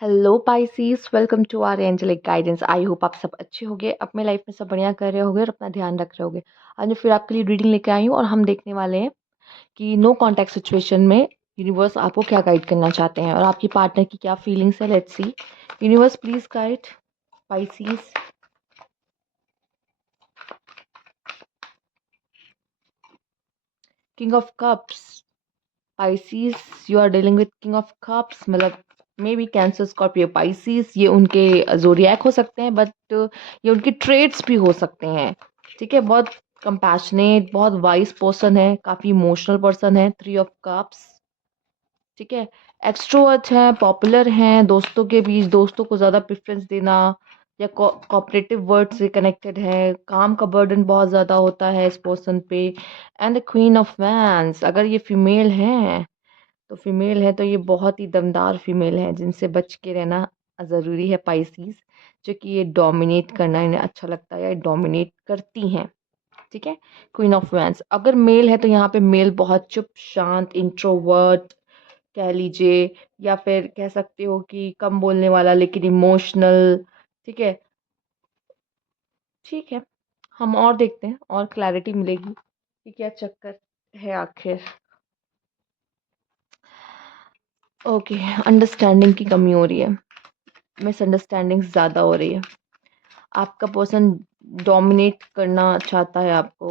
Hello Pisces, welcome to our angelic guidance. I hope आप सब अच्छे होंगे, अपने लाइफ में सब बढ़िया कर रहे होंगे और अपना ध्यान रख रहे होंगे। आज मैं फिर आपके लिए रीडिंग लेके आई हूँ और हम देखने वाले हैं कि नो कॉन्टैक्ट सिचुएशन में यूनिवर्स आपको क्या गाइड करना चाहते हैं और आपकी पार्टनर की क्या फीलिंग्स है। Let's see. Universe please guide Pisces. King of cups. Pisces, you are dealing with king of cups, मतलब maybe Cancer, Scorpio, Pisces. ये उनके जोडिएक हो सकते हैं, बट ये उनके ट्रेड्स भी हो सकते हैं। ठीक है, बहुत कंपैशनेट, बहुत वाइज पर्सन है, काफी इमोशनल पर्सन है। Three of cups. ठीक है, एक्सट्रोवर्ट हैं, पॉपुलर हैं, दोस्तों के बीच दोस्तों को ज़्यादा प्रेफरेंस देना या कोऑपरेटिव वर्ड से कनेक्टेड है। काम का बर्डन बहुत ज़्यादा होता है इस पर्सन पे। And the queen of vents, अगर ये फीमेल हैं तो फीमेल है तो ये बहुत ही दमदार फीमेल है जिनसे बच के रहना ज़रूरी है पाइसीज। जो कि ये डोमिनेट करना इन्हें अच्छा लगता है या डोमिनेट करती हैं। ठीक है, क्वीन ऑफ वैंस। अगर मेल है तो यहाँ पे मेल बहुत चुप शांत इंट्रोवर्ट कह लीजिए, या फिर कह सकते हो कि कम बोलने वाला लेकिन इमोशनल। ठीक है। ठीक है, हम और देखते हैं और क्लैरिटी मिलेगी कि क्या चक्कर है आखिर। ओके, अंडरस्टैंडिंग की कमी हो रही है, मिसअंडरस्टैंडिंग ज़्यादा हो रही है। आपका पर्सन डोमिनेट करना चाहता है आपको।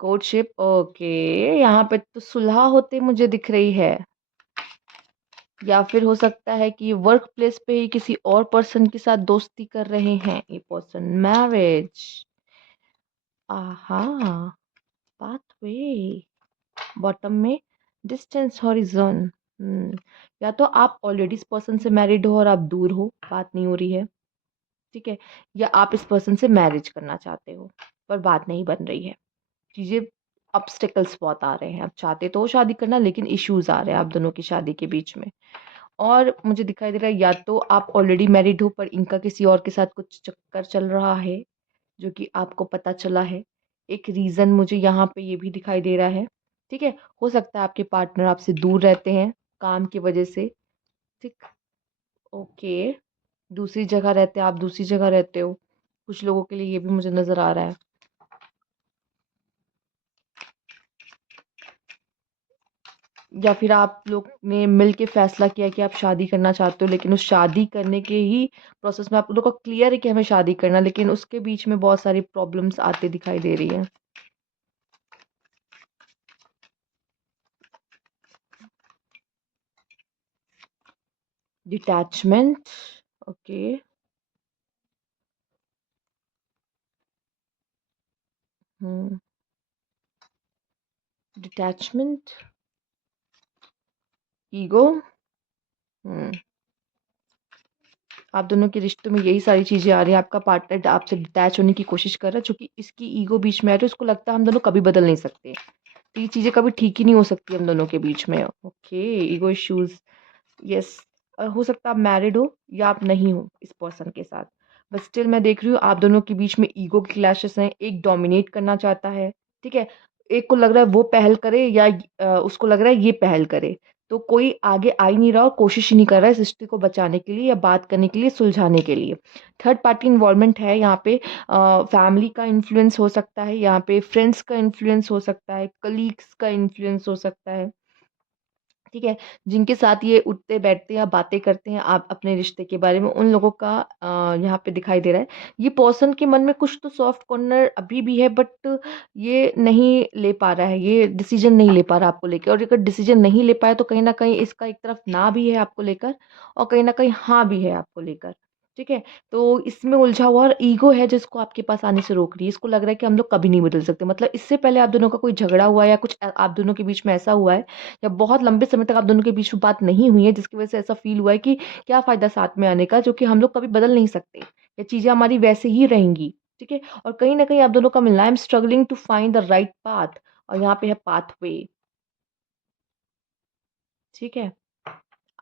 Courtship, okay. यहाँ पे तो सुलह होते मुझे दिख रही है, या फिर हो सकता है कि वर्क प्लेस पे ही किसी और पर्सन के साथ दोस्ती कर रहे हैं ये पर्सन। मैरिज, आहा, पाथवे, बॉटम में डिस्टेंस हॉरिजॉन। या तो आप ऑलरेडी इस पर्सन से मैरिड हो और आप दूर हो, बात नहीं हो रही है। ठीक है, या आप इस पर्सन से मैरिज करना चाहते हो पर बात नहीं बन रही है। चीजें, ऑब्स्टेकल्स बहुत आ रहे हैं। आप चाहते तो हो शादी करना लेकिन इश्यूज आ रहे हैं आप दोनों की शादी के बीच में। और मुझे दिखाई दे रहा है या तो आप ऑलरेडी मैरिड हो पर इनका किसी और के साथ कुछ चक्कर चल रहा है जो कि आपको पता चला है। एक रीज़न मुझे यहाँ पे ये भी दिखाई दे रहा है। ठीक है, हो सकता है आपके पार्टनर आपसे दूर रहते हैं काम की वजह से। ठीक, ओके। दूसरी जगह रहते हैं, आप दूसरी जगह रहते हो। कुछ लोगों के लिए ये भी मुझे नज़र आ रहा है। या फिर आप लोग ने मिल के फैसला किया कि आप शादी करना चाहते हो, लेकिन उस शादी करने के ही प्रोसेस में आप लोगों को क्लियर है कि हमें शादी करना, लेकिन उसके बीच में बहुत सारी प्रॉब्लम्स आते दिखाई दे रही है। Detachment, okay. Hmm, detachment, ego. Hmm, आप दोनों के रिश्तों में यही सारी चीजें आ रही हैं। आपका पार्टनर आपसे डिटैच होने की कोशिश कर रहा है, क्योंकि इसकी ईगो बीच में है तो इसको लगता है हम दोनों कभी बदल नहीं सकते। तो ये चीजें कभी ठीक ही नहीं हो सकती हम दोनों के बीच में। Okay, ego issues. यस, हो सकता है आप मैरिड हो या आप नहीं हो इस पर्सन के साथ, बट स्टिल मैं देख रही हूँ आप दोनों के बीच में ईगो के क्लैशेस हैं। एक डोमिनेट करना चाहता है। ठीक है, एक को लग रहा है वो पहल करे या उसको लग रहा है ये पहल करे। तो कोई आगे आ ही नहीं रहा और कोशिश ही नहीं कर रहा है इस रिश्ते को बचाने के लिए या बात करने के लिए, सुलझाने के लिए। थर्ड पार्टी इन्वॉल्वमेंट है यहाँ पे। फैमिली का इन्फ्लुएंस हो सकता है, यहाँ पे फ्रेंड्स का इन्फ्लुएंस हो सकता है, कलीग्स का इन्फ्लुएंस हो सकता है। ठीक है, जिनके साथ ये उठते बैठते या बातें करते हैं आप अपने रिश्ते के बारे में, उन लोगों का यहाँ पे दिखाई दे रहा है। ये पर्सन के मन में कुछ तो सॉफ्ट कॉर्नर अभी भी है, बट ये नहीं ले पा रहा है, ये डिसीजन नहीं ले पा रहा आपको लेकर। और अगर डिसीजन नहीं ले पाया तो कहीं ना कहीं इसका एक तरफ ना भी है आपको लेकर और कहीं ना कहीं हाँ भी है आपको लेकर। ठीक है, तो इसमें उलझा हुआ और ईगो है जिसको आपके पास आने से रोक रही है। इसको लग रहा है कि हम लोग कभी नहीं बदल सकते, मतलब इससे पहले आप दोनों का कोई झगड़ा हुआ है या कुछ आप दोनों के बीच में ऐसा हुआ है या बहुत लंबे समय तक आप दोनों के बीच में बात नहीं हुई है जिसकी वजह से ऐसा फील हुआ है कि क्या फ़ायदा साथ में आने का, जो कि हम लोग कभी बदल नहीं सकते, या चीज़ें हमारी वैसे ही रहेंगी। ठीक है, और कहीं न कहीं आप दोनों का मिलना है। I am struggling to find the right path, और यहाँ पे है पाथवे। ठीक है,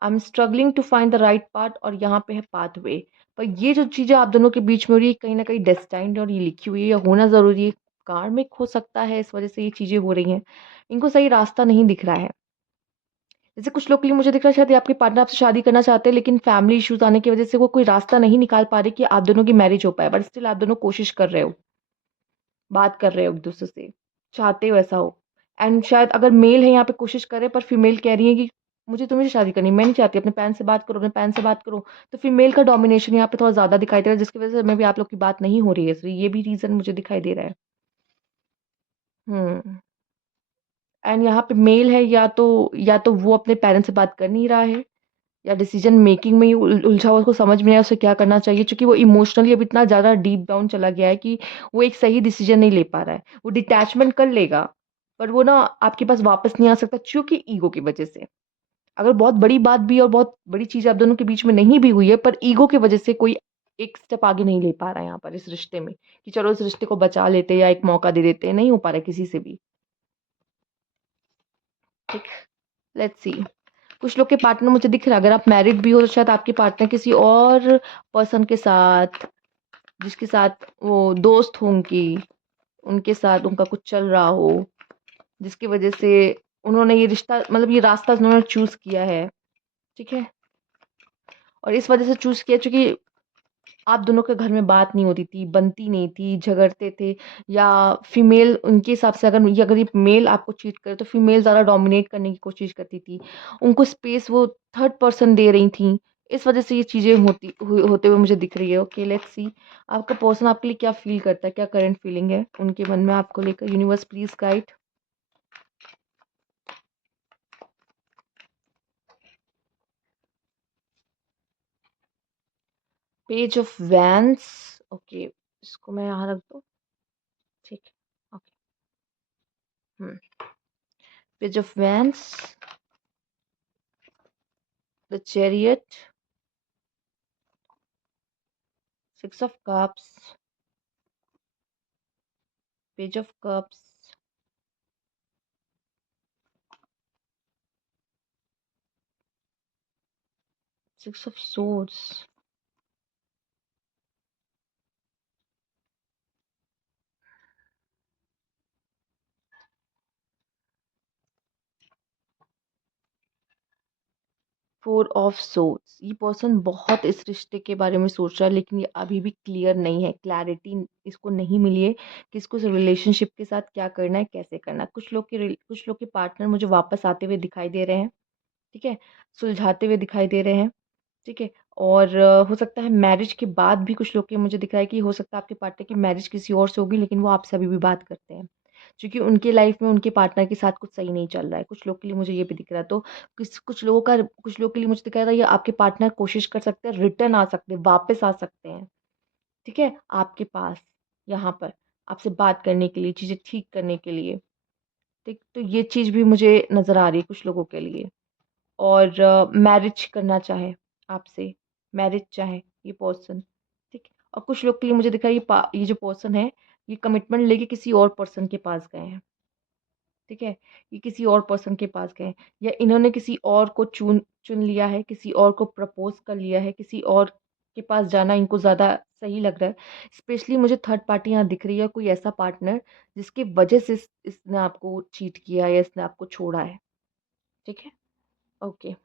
I am struggling to find the right path, और यहाँ पे है पाथवे। पर ये जो चीज़ें आप दोनों के बीच में हो रही है कहीं न कहीं डेस्टाइन्ड और ये लिखी हुई है या होना ज़रूरी है। कार्मिक हो सकता है, इस वज़ह से ये चीज़ें हो रही हैं। इनको सही रास्ता नहीं दिख रहा है। जैसे कुछ लोग के लिए मुझे दिख रहा है शायद ये आपके पार्टनर आपसे शादी करना चाहते हैं, लेकिन फैमिली इश्यूज़ आने की वज़ह से वो कोई रास्ता नहीं निकाल पा रहे कि आप दोनों की मैरिज हो पाए, बट स्टिल आप दोनों कोशिश कर रहे हो, बात कर रहे हो एक-दूसरे से, चाहते हो ऐसा हो। एंड शायद अगर मेल है यहाँ पे कोशिश कर रहे हैं, पर फीमेल कह रही है कि मुझे तुमसे शादी करनी है, मैं नहीं चाहती, अपने पेरेंट्स से बात करो, अपने पेरेंट्स से बात करो। तो फीमेल का डोमिनेशन यहाँ पे थोड़ा ज़्यादा दिखाई दे रहा है, जिसकी वज़ह से मे बी आप लोग की बात नहीं हो रही है, इसलिए ये भी रीज़न मुझे दिखाई दे रहा है। हुँ। एंड यहाँ पे मेल है, या तो वो अपने पेरेंट्स से बात कर नहीं रहा है, या डिसीजन मेकिंग में ही उलझा हुआ, उसको समझ में नहीं आया उसे क्या करना चाहिए, क्योंकि वो इमोशनली अब इतना ज़्यादा डीप डाउन चला गया है कि वो एक सही डिसीजन नहीं ले पा रहा है। वो डिटैचमेंट कर लेगा, पर वो ना आपके पास वापस नहीं आ सकता, क्योंकि ईगो की वजह से। अगर बहुत बड़ी बात भी और बहुत बड़ी चीज़ आप दोनों के बीच में नहीं भी हुई है, पर ईगो की वजह से कोई एक स्टेप आगे नहीं ले पा रहा है यहाँ पर इस रिश्ते में, कि चलो इस रिश्ते को बचा लेते हैं या एक मौका दे देते हैं, नहीं हो पा रहा है किसी से भी। ठीक, लेट्स सी। कुछ लोग के पार्टनर मुझे दिख रहा है, अगर आप मैरिड भी हो तो शायद आपके पार्टनर किसी और पर्सन के साथ, जिसके साथ वो दोस्त होंगी, उनके साथ उनका कुछ चल रहा हो, जिसकी वजह से उन्होंने ये रिश्ता, मतलब ये रास्ता उन्होंने चूज़ किया है, ठीक है? और इस वजह से चूज़ किया चूँकि आप दोनों के घर में बात नहीं होती थी, बनती नहीं थी, झगड़ते थे, या फीमेल उनके हिसाब से, अगर ये मेल आपको चीट करे तो फीमेल ज़्यादा डोमिनेट करने की कोशिश करती थी। उनको स्पेस वो थर्ड पर्सन दे रही थीं। इस वज़ह से ये चीज़ें होते हुए मुझे दिख रही है। ओके, लेट्स सी आपका पर्सन आपके लिए क्या फ़ील करता है? क्या करंट फीलिंग है उनके मन में आपको लेकर? Universe please guide. Page of vans. Okay, इसको मैं यहाँ रख दूँ? ठीक है, okay. Hmm, page of vans, the chariot, six of cups, page of cups, six of swords, 4 of swords। ये पर्सन बहुत इस रिश्ते के बारे में सोच रहा है, लेकिन ये अभी भी क्लियर नहीं है, क्लैरिटी इसको नहीं मिली है कि इसको इस रिलेशनशिप के साथ क्या करना है, कैसे करना है। कुछ लोग के पार्टनर मुझे वापस आते हुए दिखाई दे रहे हैं, ठीक है? सुलझाते हुए दिखाई दे रहे हैं, ठीक है? और हो सकता है मैरिज के बाद भी कुछ लोग के मुझे दिख रहा है कि हो सकता है आपके पार्टनर की मैरिज किसी और से होगी, लेकिन वो आपसे अभी भी बात करते हैं। क्योंकि उनके लाइफ में उनके पार्टनर के साथ कुछ सही नहीं चल रहा है। कुछ लोग के लिए मुझे ये भी दिख रहा है। तो कुछ लोग के लिए मुझे दिख रहा है ये आपके पार्टनर कोशिश कर सकते हैं, रिटर्न आ सकते हैं, वापस आ सकते हैं, ठीक है? आपके पास, यहाँ पर आपसे बात करने के लिए, चीज़ें ठीक करने के लिए, ठीक? तो ये चीज़ भी मुझे नज़र आ रही है कुछ लोगों के लिए। और मैरिज करना चाहे आपसे, मैरिज चाहे ये पर्सन, ठीक है? और कुछ लोग के लिए मुझे दिखा ये जो पर्सन है, ये कमिटमेंट लेके किसी और पर्सन के पास गए हैं, ठीक है? ये किसी और पर्सन के पास गए हैं, या इन्होंने किसी और को चुन चुन लिया है, किसी और को प्रपोज़ कर लिया है, किसी और के पास जाना इनको ज़्यादा सही लग रहा है। स्पेशली मुझे थर्ड पार्टी यहाँ दिख रही है, कोई ऐसा पार्टनर जिसकी वजह से इसने आपको चीट किया है या इसने आपको छोड़ा है, ठीक है? ओके।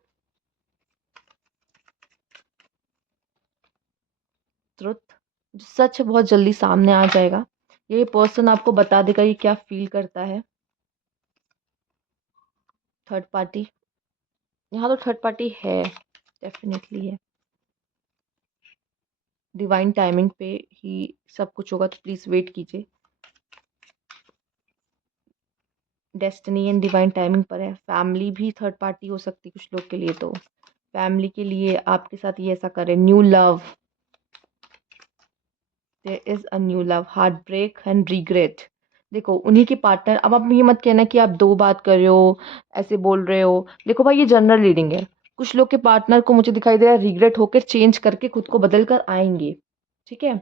ट्रुथ, जो सच है बहुत जल्दी सामने आ जाएगा। ये पर्सन आपको बता देगा ये क्या फ़ील करता है। थर्ड पार्टी, यहाँ तो थर्ड पार्टी है, डेफ़िनेटली है। डिवाइन टाइमिंग पे ही सब कुछ होगा, तो प्लीज़ वेट कीजिए। डेस्टिनी एंड डिवाइन टाइमिंग पर है। फैमिली भी थर्ड पार्टी हो सकती है कुछ लोग के लिए, तो फैमिली के लिए आपके साथ ये ऐसा करे। New love, there is a new love, heart break and regret. देखो उन्हीं के पार्टनर, अब आप ये मत कहना कि आप 2 बात कर रहे हो, ऐसे बोल रहे हो। देखो भाई ये जनरल रीडिंग है। कुछ लोग के पार्टनर को मुझे दिखाई दे रहा है रिग्रेट होकर चेंज करके खुद को बदल कर आएँगे, ठीक है?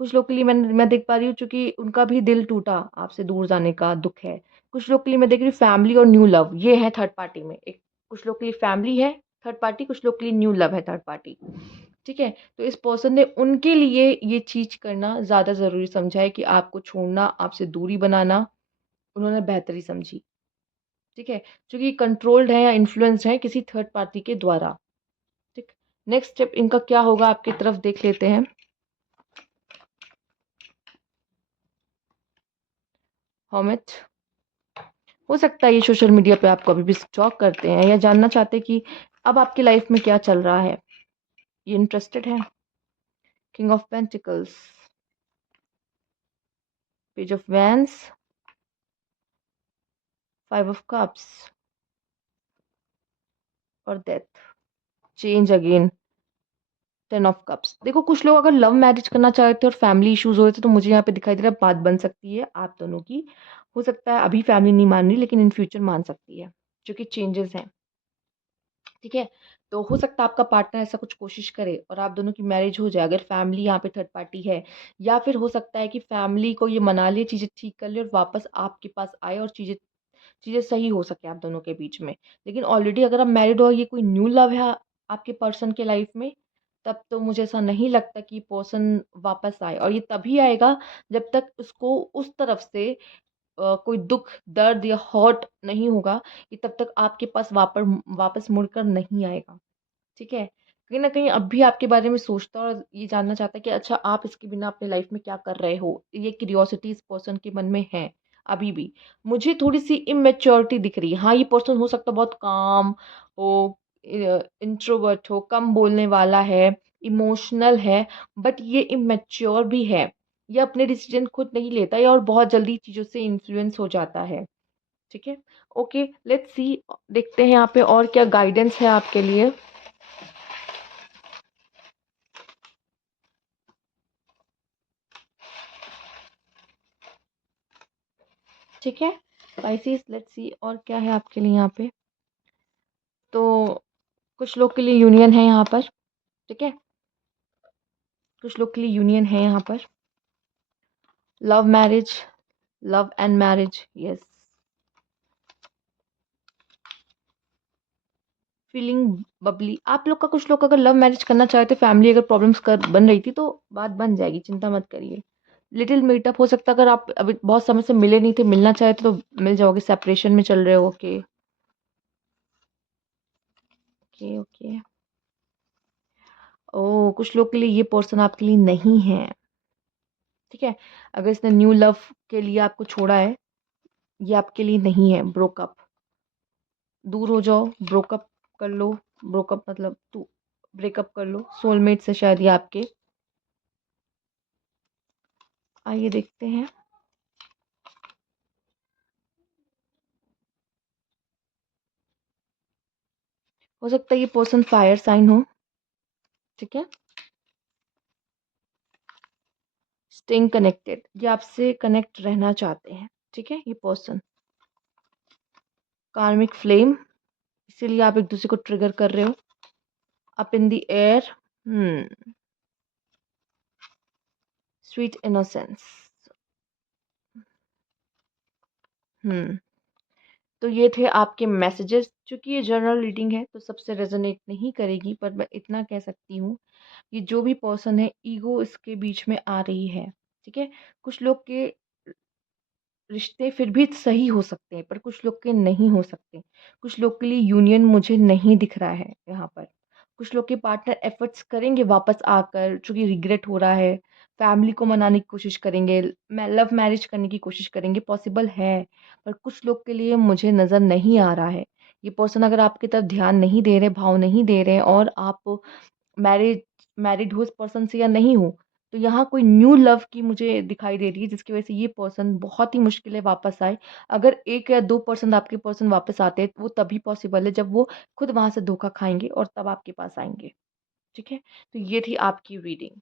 कुछ लोग के लिए मैं देख पा रही हूँ, चूँकि उनका भी दिल टूटा, आपसे दूर जाने का दुःख है। कुछ लोग के लिए मैं देख रही हूँ फैमिली और न्यू लव, ये है थर्ड पार्टी में। एक कुछ लोग के लिए फैमिली है थर्ड पार्टी, कुछ लोग के लिए न्यू लव है थर्ड पार्टी, ठीक है? तो इस पर्सन ने उनके लिए ये चीज़ करना ज़्यादा ज़रूरी समझा है कि आपको छोड़ना, आपसे दूरी बनाना उन्होंने बेहतरी समझी। ठीक है? चूँकि कंट्रोल्ड है या इन्फ्लुएंस्ड है किसी थर्ड पार्टी के द्वारा। ठीक? नेक्स्ट स्टेप इनका क्या होगा आपकी तरफ देख लेते हैं। हॉमिट, हो सकता है ये सोशल मीडिया पे आपको अभी भी स्टॉक करते हैं या जानना चाहते हैं कि अब आपकी लाइफ में क्या चल रहा है। ये इंटरेस्टेड है। King of pentacles, page of wands, 5 of cups और death, change again, 10 of cups. देखो कुछ लोग अगर लव मैरिज करना चाहते और फैमिली इश्यूज हो रहे थे तो मुझे यहाँ पे दिखाई दे रहा है बात बन सकती है आप दोनों की। हो सकता है अभी फैमिली नहीं मान रही लेकिन इन फ्यूचर मान सकती है, जो कि चेंजेस हैं। ठीक है? तो हो सकता है आपका पार्टनर ऐसा कुछ कोशिश करे और आप दोनों की मैरिज हो जाए अगर फैमिली यहाँ पे थर्ड पार्टी है, या फिर हो सकता है कि फैमिली को ये मना ले, चीज़ें ठीक कर ले और वापस आपके पास आए और चीज़ें चीज़ें सही हो सके आप दोनों के बीच में। लेकिन ऑलरेडी अगर आप मैरिड हो, ये कोई न्यू लव है आपके पर्सन के लाइफ में, तब तो मुझे ऐसा नहीं लगता कि पर्सन वापस आए, और ये तभी आएगा जब तक उसको उस तरफ से कोई दुख, दर्द या हर्ट नहीं होगा, कि तब तक आपके पास वापस मुड़कर नहीं आएगा। ठीक है? कहीं न कहीं अब भी आपके बारे में सोचता है और ये जानना चाहता है कि अच्छा आप इसके बिना अपनी लाइफ़ में क्या कर रहे हो? ये क्यूरियोसिटी इस पर्सन के मन में है, अभी भी। मुझे थोड़ी-सी इमैच्योरिटी दिख रही है। हाँ, ये पर्सन हो सकता है बहुत काम हो, इंट्रोवर्ट हो, कम बोलने वाला है, इमोशनल है, बट ये इमैच्योर भी है। ये अपने डिसीज़न खुद नहीं लेता है और बहुत जल्दी चीज़ों से इन्फ्लुएंस हो जाता है। ठीक है? ओके, लेट्स सी, देखते हैं यहाँ पे और क्या गाइडेंस है आपके लिए। ठीक है? स्पाइसीज़, लेट्स सी और क्या है आपके लिए यहाँ पे। तो कुछ लोग के लिए यूनियन है यहाँ पर, ठीक है? कुछ लोग के लिए यूनियन है यहाँ पर। Love marriage, love and marriage, yes. Feeling Babli, आप लोग का कुछ लोग अगर लव मैरिज करना चाहते, फैमिली अगर प्रॉब्लम्स कर बन रही थी तो बात बन जाएगी, चिंता मत करिए। लिटिल मीटअप हो सकता है, अगर आप अभी बहुत समय से मिले नहीं थे, मिलना चाहते तो मिल जाओगे, सेपरेशन में चल रहे हो, ओके। Okay, okay. ओह! कुछ लोग के लिए ये पर्सन आपके लिए नहीं है। ठीक है? अगर इसने न्यू लव के लिए आपको छोड़ा है, ये आपके लिए नहीं है, ब्रोकअप। दूर हो जाओ, ब्रोकअप कर लो, ब्रोकअप मतलब टू ब्रेकअप कर लो, सोलमेट से शायद ये आपके। आइए देखते हैं। हो सकता है ये पर्सन फायर साइन हो, ठीक है? स्टेइंग कनेक्टेड, ये आपसे कनेक्ट रहना चाहते हैं, ठीक है? ये पर्सन। कार्मिक फ्लेम, इसीलिए आप एक-दूसरे को ट्रिगर कर रहे हो। Up in the air, sweet innocence, hmm. तो ये थे आपके मैसेजेस। चूँकि ये जनरल रीडिंग है तो सबसे रेज़ोनेट नहीं करेगी, पर मैं इतना कह सकती हूँ, ये जो भी पर्सन है ईगो इसके बीच में आ रही है, ठीक है? कुछ लोग के रिश्ते फिर भी सही हो सकते हैं, पर कुछ लोग के नहीं हो सकते। कुछ लोग के लिए यूनियन मुझे नहीं दिख रहा है यहाँ पर। कुछ लोग के पार्टनर एफर्ट्स करेंगे वापस आकर, चूँकि रिग्रेट हो रहा है, फैमिली को मनाने की कोशिश करेंगे, लव मैरिज करने की कोशिश करेंगे, पॉसिबल है। पर कुछ लोग के लिए मुझे नज़र नहीं आ रहा है। ये पर्सन अगर आपकी तरफ ध्यान नहीं दे रहे, भाव नहीं दे रहे और आप मैरिड मैरिड हो इस पर्सन से या नहीं हो, तो यहाँ कोई न्यू लव की मुझे दिखाई दे रही है, जिसकी वज़ह से ये पर्सन बहुत ही मुश्किल है वापस आए। अगर 1 या 2 पर्सन आपके पर्सन वापस आते हैं, वो तभी पॉसिबल है जब वो खुद वहाँ से धोखा खाएँगे और तब आपके पास आएँगे। ठीक है? तो ये थी आपकी रीडिंग।